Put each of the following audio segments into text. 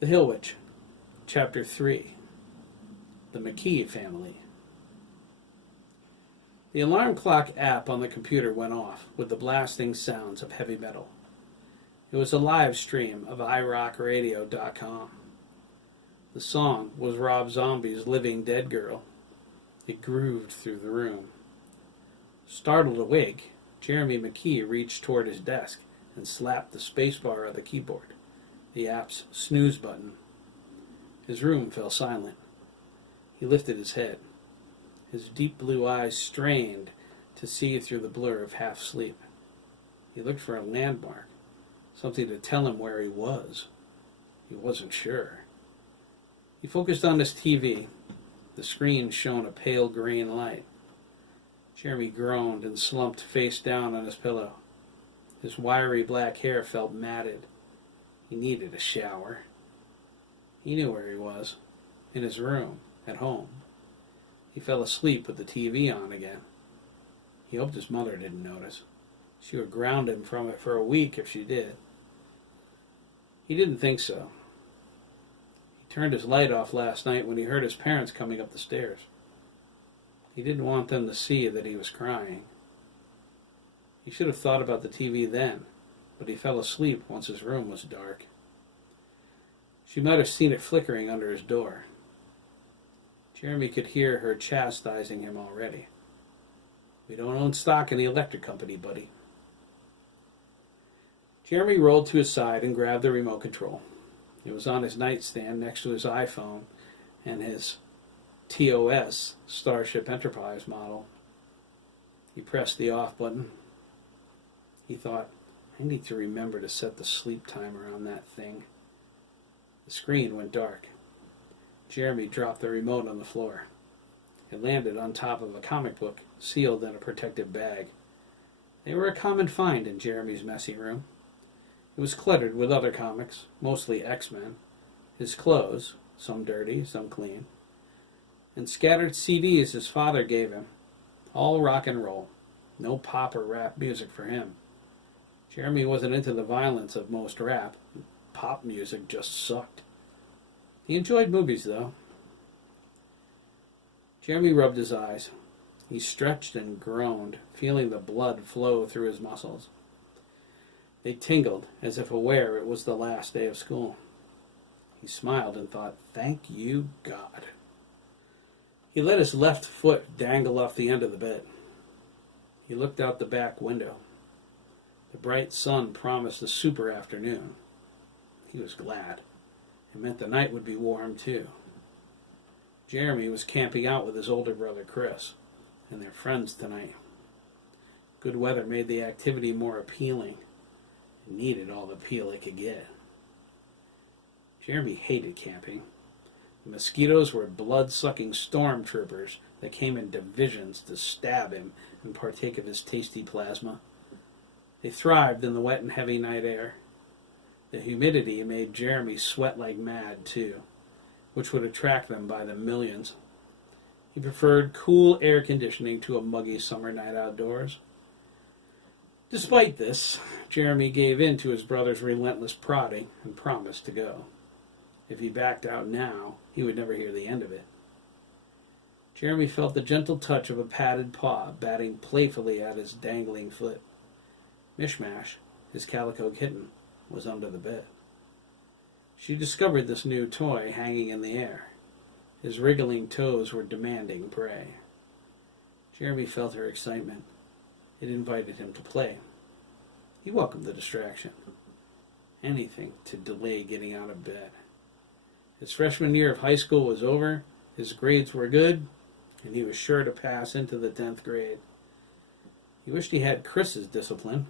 The Hill Witch, Chapter 3, The McKee Family. The alarm clock app on the computer went off with the blasting sounds of heavy metal. It was a live stream of irockradio.com. The song was Rob Zombie's Living Dead Girl. It grooved through the room. Startled awake, Jeremy McKee reached toward his desk and slapped the spacebar of the keyboard, the app's snooze button. His room fell silent. He lifted his head. His deep blue eyes strained to see through the blur of half sleep. He looked for a landmark, something to tell him where he was. He wasn't sure. He focused on his TV. The screen shone a pale green light. Jeremy groaned and slumped face down on his pillow. His wiry black hair felt matted. He needed a shower. He knew where he was, in his room, at home. He fell asleep with the TV on again. He hoped his mother didn't notice. She would ground him from it for a week if she did. He didn't think so. He turned his light off last night when he heard his parents coming up the stairs. He didn't want them to see that he was crying. He should have thought about the TV then, but he fell asleep once his room was dark. She might have seen it flickering under his door. Jeremy could hear her chastising him already. "We don't own stock in the electric company, buddy." Jeremy rolled to his side and grabbed the remote control. It was on his nightstand next to his iPhone and his TOS Starship Enterprise model. He pressed the off button. He thought, I need to remember to set the sleep timer on that thing. The screen went dark. Jeremy dropped the remote on the floor. It landed on top of a comic book, sealed in a protective bag. They were a common find in Jeremy's messy room. It was cluttered with other comics, mostly X-Men, his clothes, some dirty, some clean, and scattered CDs his father gave him, all rock and roll, no pop or rap music for him. Jeremy wasn't into the violence of most rap. Pop music just sucked. He enjoyed movies, though. Jeremy rubbed his eyes. He stretched and groaned, feeling the blood flow through his muscles. They tingled, as if aware it was the last day of school. He smiled and thought, thank you, God. He let his left foot dangle off the end of the bed. He looked out the back window. The bright sun promised a super afternoon. He was glad. It meant the night would be warm, too. Jeremy was camping out with his older brother, Chris, and their friends tonight. Good weather made the activity more appealing. It needed all the appeal it could get. Jeremy hated camping. The mosquitoes were blood-sucking stormtroopers that came in divisions to stab him and partake of his tasty plasma. They thrived in the wet and heavy night air. The humidity made Jeremy sweat like mad, too, which would attract them by the millions. He preferred cool air conditioning to a muggy summer night outdoors. Despite this, Jeremy gave in to his brother's relentless prodding and promised to go. If he backed out now, he would never hear the end of it. Jeremy felt the gentle touch of a padded paw batting playfully at his dangling foot. Mishmash, his calico kitten, was under the bed. She discovered this new toy hanging in the air. His wriggling toes were demanding prey. Jeremy felt her excitement. It invited him to play. He welcomed the distraction. Anything to delay getting out of bed. His freshman year of high school was over, his grades were good, and he was sure to pass into the 10th grade. He wished he had Chris's discipline.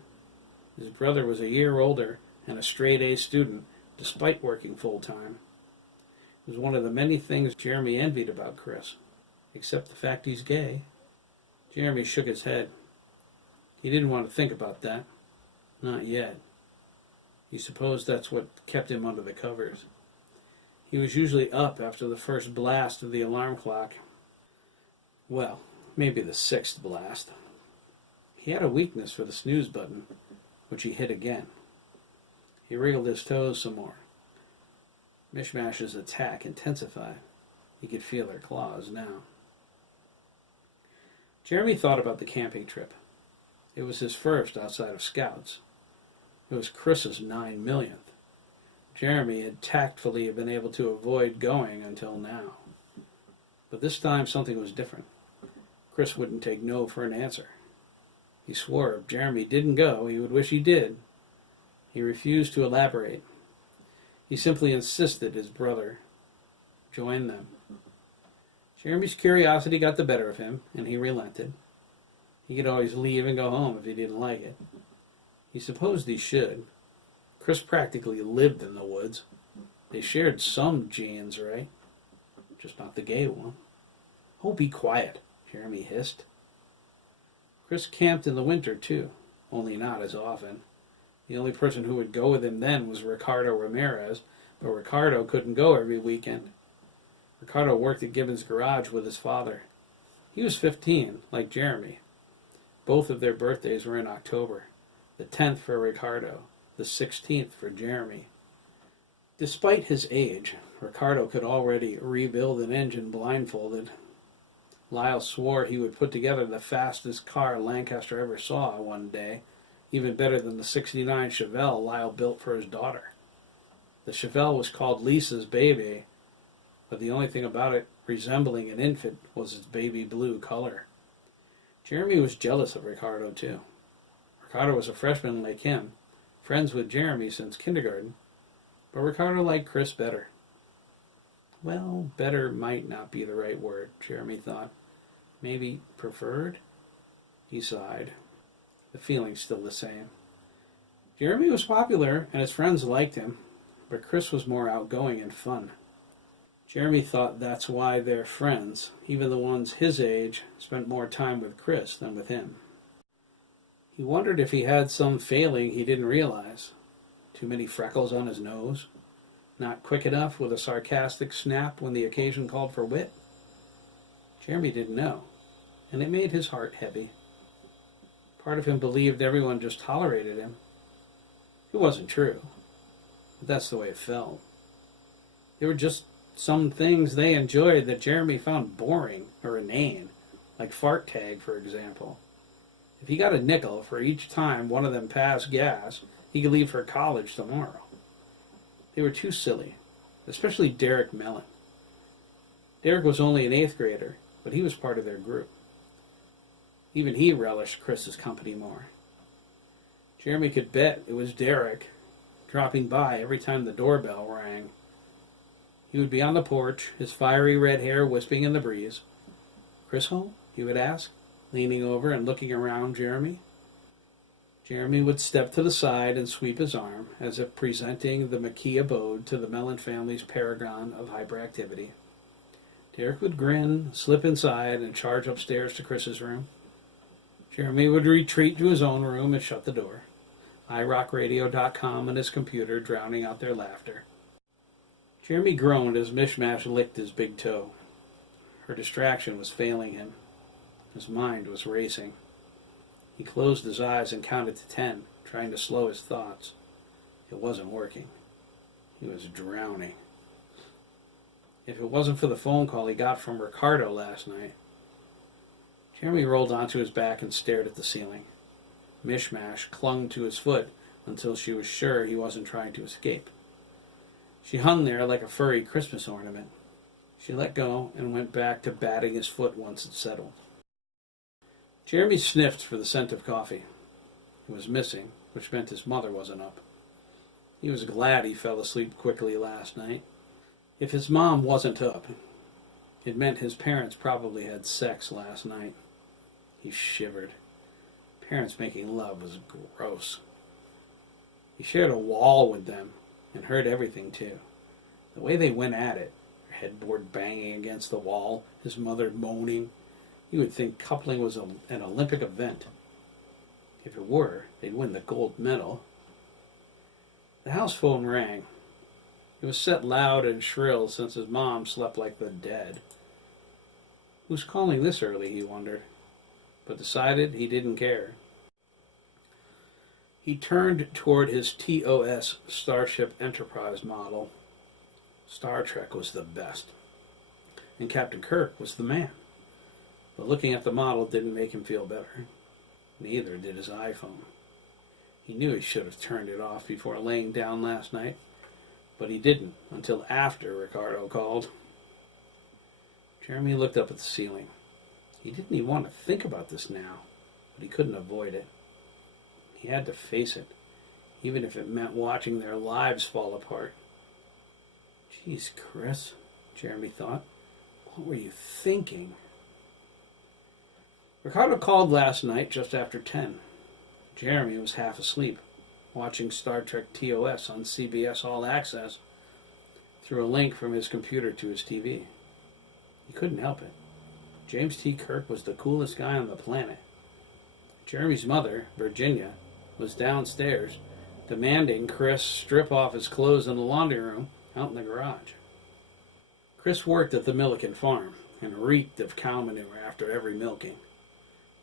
His brother was a year older and a straight-A student, despite working full-time. It was one of the many things Jeremy envied about Chris, except the fact he's gay. Jeremy shook his head. He didn't want to think about that. Not yet. He supposed that's what kept him under the covers. He was usually up after the first blast of the alarm clock. Well, maybe the 6th blast. He had a weakness for the snooze button, which he hit again. He wriggled his toes some more. Mishmash's attack intensified. He could feel her claws now. Jeremy thought about the camping trip. It was his first outside of Scouts. It was Chris's 9 millionth. Jeremy had tactfully been able to avoid going until now. But this time something was different. Chris wouldn't take no for an answer. He swore if Jeremy didn't go, he would wish he did. He refused to elaborate. He simply insisted his brother join them. Jeremy's curiosity got the better of him, and he relented. He could always leave and go home if he didn't like it. He supposed he should. Chris practically lived in the woods. They shared some genes, right? Just not the gay one. Oh, be quiet, Jeremy hissed. Chris camped in the winter, too, only not as often. The only person who would go with him then was Ricardo Ramirez, but Ricardo couldn't go every weekend. Ricardo worked at Gibbons' garage with his father. He was 15, like Jeremy. Both of their birthdays were in October, the 10th for Ricardo, the 16th for Jeremy. Despite his age, Ricardo could already rebuild an engine blindfolded. Lyle swore he would put together the fastest car Lancaster ever saw one day, even better than the '69 Chevelle Lyle built for his daughter. The Chevelle was called Lisa's baby, but the only thing about it resembling an infant was its baby blue color. Jeremy was jealous of Ricardo, too. Ricardo was a freshman like him, friends with Jeremy since kindergarten, but Ricardo liked Chris better. Well, better might not be the right word, Jeremy thought. Maybe preferred? He sighed. The feeling's still the same. Jeremy was popular, and his friends liked him, but Chris was more outgoing and fun. Jeremy thought that's why their friends, even the ones his age, spent more time with Chris than with him. He wondered if he had some failing he didn't realize. Too many freckles on his nose? Not quick enough with a sarcastic snap when the occasion called for wit? Jeremy didn't know, and it made his heart heavy. Part of him believed everyone just tolerated him. It wasn't true, but that's the way it felt. There were just some things they enjoyed that Jeremy found boring or inane, like fart tag, for example. If he got a nickel for each time one of them passed gas, he could leave for college tomorrow. They were too silly, especially Derek Mellon. Derek was only an 8th grader, but he was part of their group. Even he relished Chris's company more. Jeremy could bet it was Derek dropping by every time the doorbell rang. He would be on the porch, his fiery red hair wisping in the breeze. "Chris home?" he would ask, leaning over and looking around Jeremy. Jeremy would step to the side and sweep his arm, as if presenting the McKee abode to the Mellon family's paragon of hyperactivity. Derek would grin, slip inside, and charge upstairs to Chris's room. Jeremy would retreat to his own room and shut the door, iRockRadio.com and his computer drowning out their laughter. Jeremy groaned as Mishmash licked his big toe. Her distraction was failing him. His mind was racing. He closed his eyes and counted to 10, trying to slow his thoughts. It wasn't working. He was drowning. If it wasn't for the phone call he got from Ricardo last night. Jeremy rolled onto his back and stared at the ceiling. Mishmash clung to his foot until she was sure he wasn't trying to escape. She hung there like a furry Christmas ornament. She let go and went back to batting his foot once it settled. Jeremy sniffed for the scent of coffee. It was missing, which meant his mother wasn't up. He was glad he fell asleep quickly last night. If his mom wasn't up, it meant his parents probably had sex last night. He shivered. Parents making love was gross. He shared a wall with them and heard everything too. The way they went at it, her headboard banging against the wall, his mother moaning. You would think coupling was an Olympic event. If it were, they'd win the gold medal. The house phone rang. It was set loud and shrill since his mom slept like the dead. Who's calling this early, he wondered, but decided he didn't care. He turned toward his TOS Starship Enterprise model. Star Trek was the best, and Captain Kirk was the man. But looking at the model didn't make him feel better. Neither did his iPhone. He knew he should have turned it off before laying down last night, but he didn't until after Ricardo called. Jeremy looked up at the ceiling. He didn't even want to think about this now, but he couldn't avoid it. He had to face it, even if it meant watching their lives fall apart. Jeez, Chris, Jeremy thought. What were you thinking? Ricardo called last night just after 10. Jeremy was half asleep, watching Star Trek TOS on CBS All Access through a link from his computer to his TV. He couldn't help it. James T. Kirk was the coolest guy on the planet. Jeremy's mother, Virginia, was downstairs, demanding Chris strip off his clothes in the laundry room out in the garage. Chris worked at the Milliken farm and reeked of cow manure after every milking.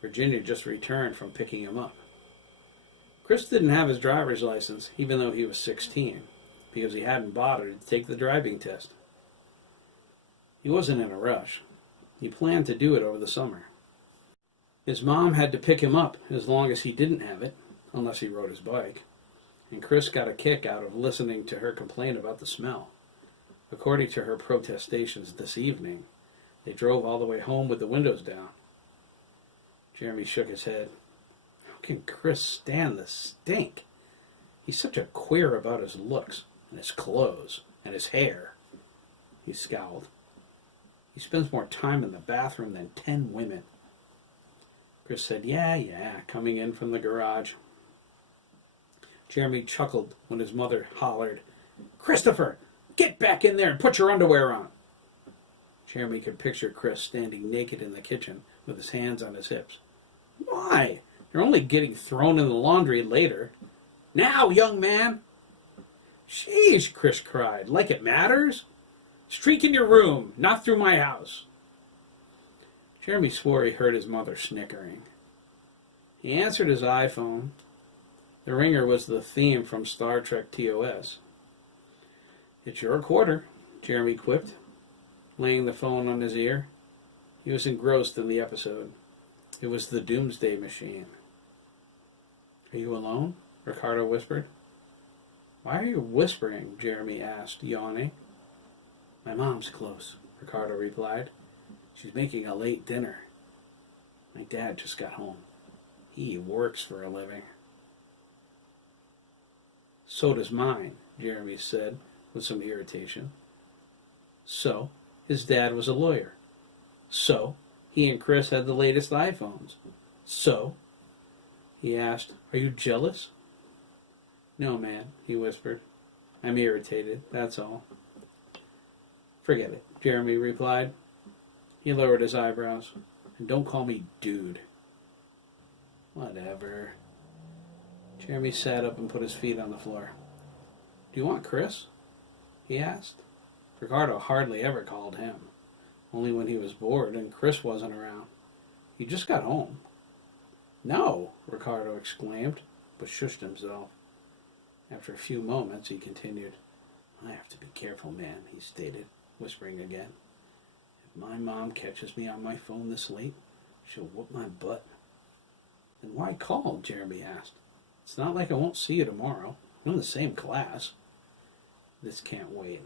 Virginia just returned from picking him up. Chris didn't have his driver's license, even though he was 16, because he hadn't bothered to take the driving test. He wasn't in a rush. He planned to do it over the summer. His mom had to pick him up as long as he didn't have it, unless he rode his bike, and Chris got a kick out of listening to her complain about the smell. According to her protestations this evening, they drove all the way home with the windows down. Jeremy shook his head. How can Chris stand the stink? He's such a queer about his looks, and his clothes, and his hair. He scowled. He spends more time in the bathroom than 10 women. Chris said, yeah, coming in from the garage. Jeremy chuckled when his mother hollered, Christopher, get back in there and put your underwear on. Jeremy could picture Chris standing naked in the kitchen with his hands on his hips. Why? You're only getting thrown in the laundry later. Now, young man. Sheesh, Chris cried, like it matters. Streak in your room, not through my house. Jeremy swore he heard his mother snickering. He answered his iPhone. The ringer was the theme from Star Trek TOS. It's your quarter, Jeremy quipped, laying the phone on his ear. He was engrossed in the episode. It was the Doomsday Machine. Are you alone? Ricardo whispered. Why are you whispering? Jeremy asked, yawning. My mom's close, Ricardo replied. She's making a late dinner. My dad just got home. He works for a living. So does mine, Jeremy said with some irritation. So, his dad was a lawyer. So, he and Chris had the latest iPhones. So, he asked, are you jealous? No, man, he whispered. I'm irritated, that's all. Forget it, Jeremy replied. He lowered his eyebrows. And don't call me dude. Whatever. Jeremy sat up and put his feet on the floor. Do you want Chris? He asked. Ricardo hardly ever called him. Only when he was bored and Chris wasn't around. He just got home. No, Ricardo exclaimed, but shushed himself. After a few moments, he continued. I have to be careful, man, he stated, whispering again. If my mom catches me on my phone this late, she'll whoop my butt. Then why call? Jeremy asked. It's not like I won't see you tomorrow. We're in the same class. This can't wait.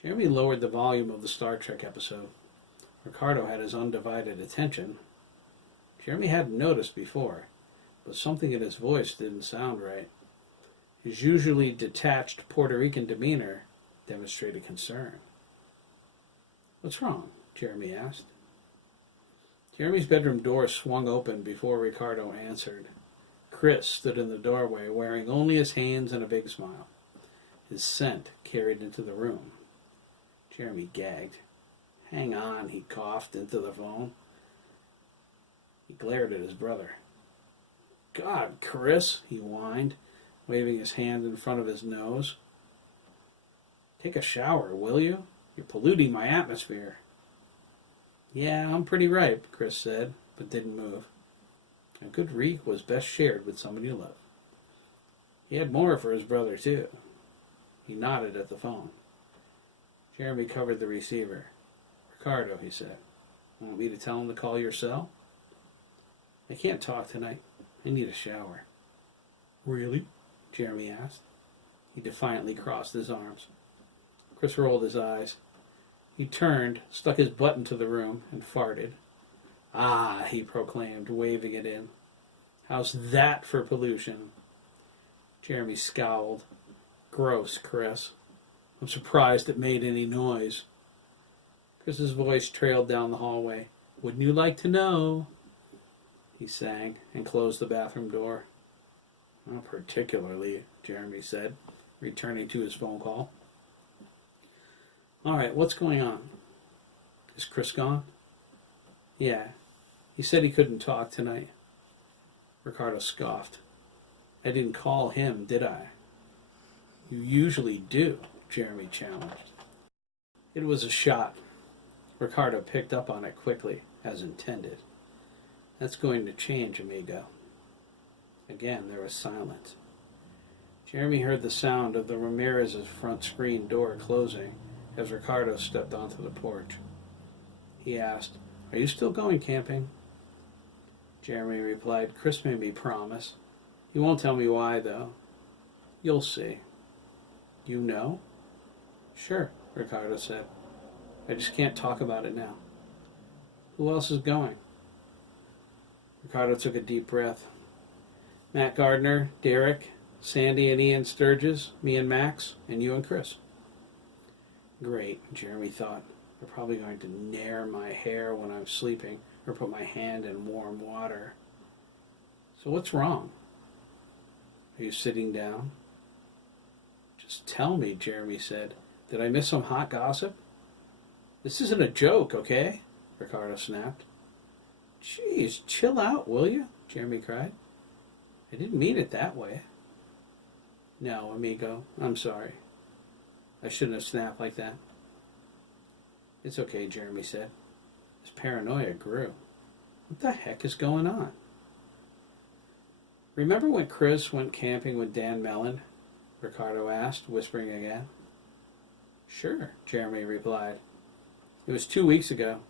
Jeremy lowered the volume of the Star Trek episode. Ricardo had his undivided attention. Jeremy hadn't noticed before, but something in his voice didn't sound right. His usually detached Puerto Rican demeanor demonstrated concern. What's wrong? Jeremy asked. Jeremy's bedroom door swung open before Ricardo answered. Chris stood in the doorway wearing only his hands and a big smile. His scent carried into the room. Jeremy gagged. Hang on, he coughed into the phone. He glared at his brother. God, Chris, he whined, waving his hand in front of his nose. Take a shower, will you? You're polluting my atmosphere. Yeah, I'm pretty ripe, Chris said, but didn't move. A good reek was best shared with someone you love. He had more for his brother, too. He nodded at the phone. Jeremy covered the receiver. "Ricardo," he said. "Want me to tell him to call your cell?" "I can't talk tonight. I need a shower." "Really?" Jeremy asked. He defiantly crossed his arms. Chris rolled his eyes. He turned, stuck his butt into the room, and farted. "Ah," he proclaimed, waving it in. "How's that for pollution?" Jeremy scowled. "Gross, Chris. I'm surprised it made any noise." Chris's voice trailed down the hallway. "Wouldn't you like to know?" He sang and closed the bathroom door. "Not particularly," Jeremy said, returning to his phone call. "All right, what's going on? Is Chris gone?" "Yeah. He said he couldn't talk tonight." Ricardo scoffed. "I didn't call him, did I?" "You usually do," Jeremy challenged. It was a shot. Ricardo picked up on it quickly, as intended. "That's going to change, amigo." Again, there was silence. Jeremy heard the sound of the Ramirez's front screen door closing as Ricardo stepped onto the porch. He asked, "Are you still going camping?" Jeremy replied, "Chris made me promise. He won't tell me why, though. You'll see." "You know?" "Sure," Ricardo said. "I just can't talk about it now." "Who else is going?" Ricardo took a deep breath. "Matt Gardner, Derek, Sandy and Ian Sturgis, me and Max, and you and Chris." Great, Jeremy thought. "They're probably going to nair my hair when I'm sleeping or put my hand in warm water." "So what's wrong?" "Are you sitting down?" "Just tell me," Jeremy said. "Did I miss some hot gossip?" "This isn't a joke, okay?" Ricardo snapped. "Jeez, chill out, will you?" Jeremy cried. "I didn't mean it that way." "No, amigo, I'm sorry. I shouldn't have snapped like that." "It's okay," Jeremy said. His paranoia grew. What the heck is going on? "Remember when Chris went camping with Dan Mellon?" Ricardo asked, whispering again. "Sure," Jeremy replied. "It was 2 weeks ago.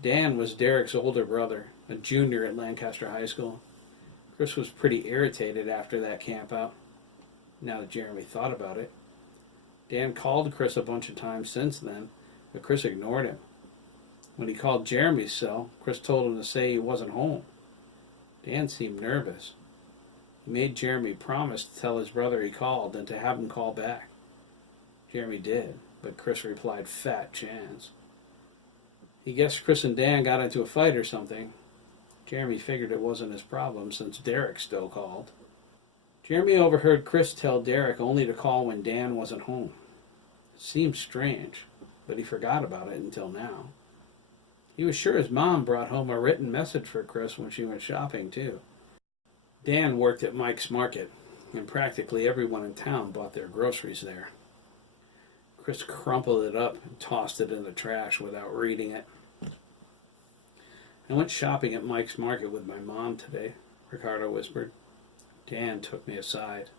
Dan was Derek's older brother, a junior at Lancaster High School. Chris was pretty irritated after that camp out, now that Jeremy thought about it. Dan called Chris a bunch of times since then, but Chris ignored him. When he called Jeremy's cell, Chris told him to say he wasn't home. Dan seemed nervous. He made Jeremy promise to tell his brother he called and to have him call back. Jeremy did, but Chris replied fat chance. He guessed Chris and Dan got into a fight or something. Jeremy figured it wasn't his problem since Derek still called. Jeremy overheard Chris tell Derek only to call when Dan wasn't home. It seemed strange, but he forgot about it until now. He was sure his mom brought home a written message for Chris when she went shopping, too. Dan worked at Mike's Market, and practically everyone in town bought their groceries there. Chris crumpled it up and tossed it in the trash without reading it. "I went shopping at Mike's Market with my mom today," Ricardo whispered. Dan took me aside.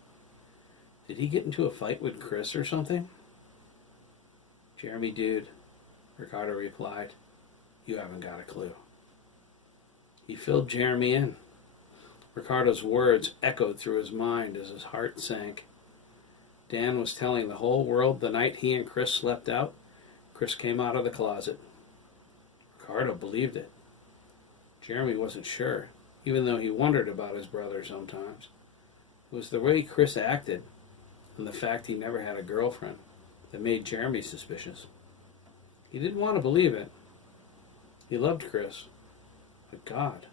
"Did he get into a fight with Chris or something?" "Jeremy did," Ricardo replied. "You haven't got a clue." He filled Jeremy in. Ricardo's words echoed through his mind as his heart sank. Dan was telling the whole world the night he and Chris slept out, Chris came out of the closet. Ricardo believed it. Jeremy wasn't sure, even though he wondered about his brother sometimes. It was the way Chris acted and the fact he never had a girlfriend that made Jeremy suspicious. He didn't want to believe it. He loved Chris. But God,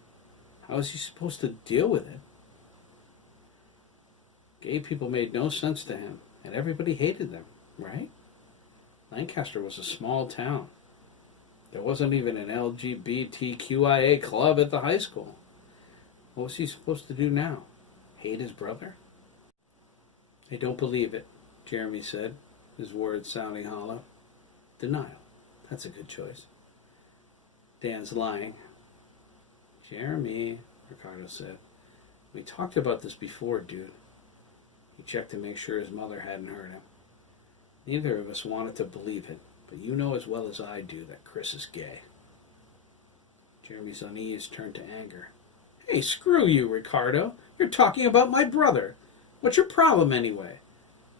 how was he supposed to deal with it? Gay people made no sense to him, and everybody hated them, right? Lancaster was a small town. There wasn't even an LGBTQIA club at the high school. What was he supposed to do now? Hate his brother? "I don't believe it," Jeremy said, his words sounding hollow. "Denial. That's a good choice." "Dan's lying." "Jeremy," Ricardo said, "we talked about this before, dude." He checked to make sure his mother hadn't heard him. Neither of us wanted to believe it, but you know as well as I do that Chris is gay. Jeremy's unease turned to anger. Hey, screw you, Ricardo. You're talking about my brother. What's your problem anyway?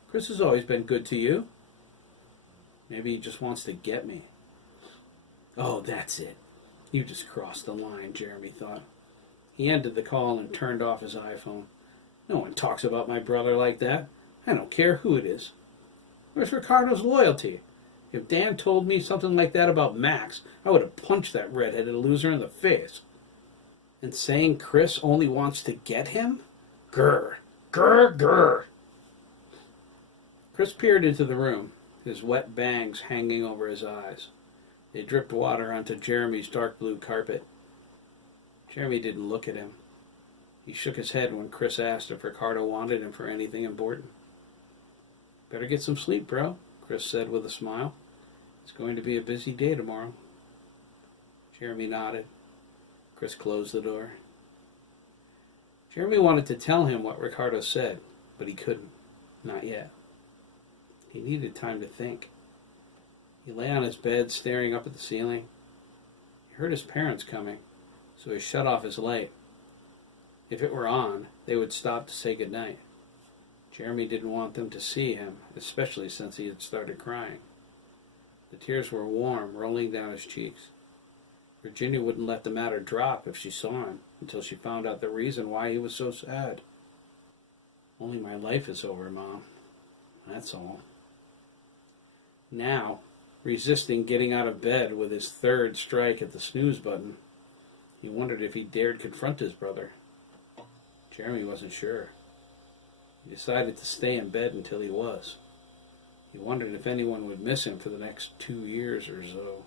Chris has always been good to you. Maybe he just wants to get me. Oh, that's it. You just crossed the line, Jeremy thought. He ended the call and turned off his iPhone. No one talks about my brother like that. I don't care who it is. Where's Ricardo's loyalty? If Dan told me something like that about Max, I would have punched that red-headed loser in the face. And saying Chris only wants to get him? Grr, grr, grr. Chris peered into the room, his wet bangs hanging over his eyes. They dripped water onto Jeremy's dark blue carpet. Jeremy didn't look at him. He shook his head when Chris asked if Ricardo wanted him for anything important. Better get some sleep, bro, Chris said with a smile. It's going to be a busy day tomorrow. Jeremy nodded. Chris closed the door. Jeremy wanted to tell him what Ricardo said, but he couldn't. Not yet. He needed time to think. He lay on his bed, staring up at the ceiling. He heard his parents coming, so he shut off his light. If it were on, they would stop to say goodnight. Jeremy didn't want them to see him, especially since he had started crying. The tears were warm, rolling down his cheeks. Virginia wouldn't let the matter drop if she saw him, until she found out the reason why he was so sad. Only my life is over, Mom. That's all. Now, resisting getting out of bed with his third strike at the snooze button, he wondered if he dared confront his brother. Jeremy wasn't sure. He decided to stay in bed until he was. He wondered if anyone would miss him for the next 2 years or so.